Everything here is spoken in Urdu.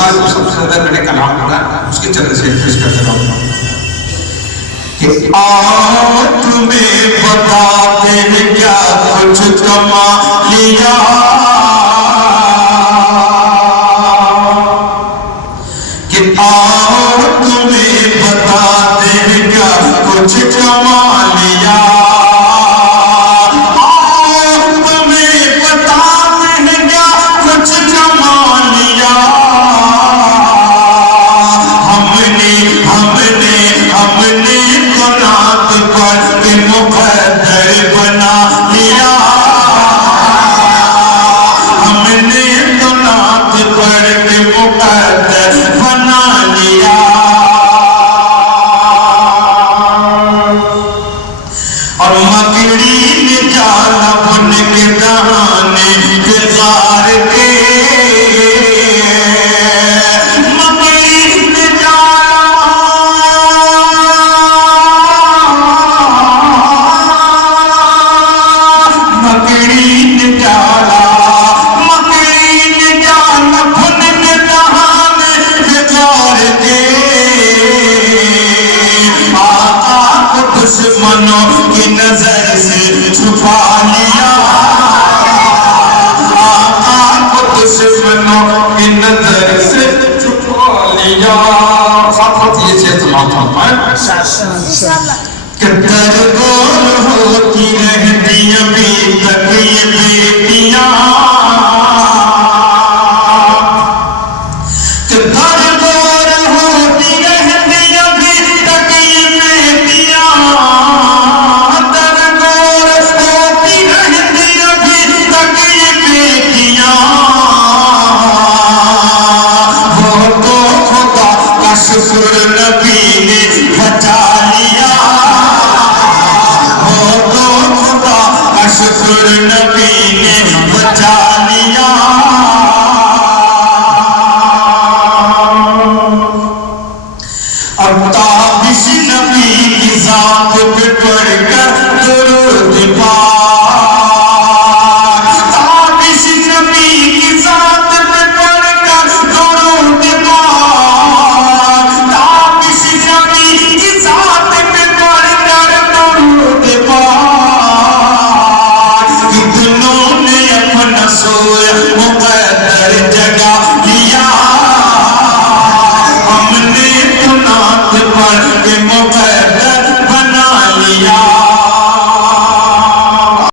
سال کو سب سے زیادہ میں نے کلام پڑھا اس کے چند سے پیش کرتے رہا کہ آؤ تمہیں بتاتے ہیں کیا کچھ کما لیا کہ آؤ تمہیں بتاتے ہیں کیا کچھ کما لیا کہ درگور ہوتی رہتی ابھی تک یہ بیٹیاں کہ درگور ہوتی رہتی ابھی تک یہ بیٹیاں درگور ہوتی رہتی ابھی تک یہ بیٹیاں وہ تو خدا کا شکر نبی نے بچا لیا شکر نبی نے بچا لیا اب تابش نبی کی ذات پہ پڑھ کر درود پاک تابش نبی کی ذات پہ پڑھ کر درود پاک تابش نبی کی ذات پہ پڑھ کر درود پاک سویا مقدر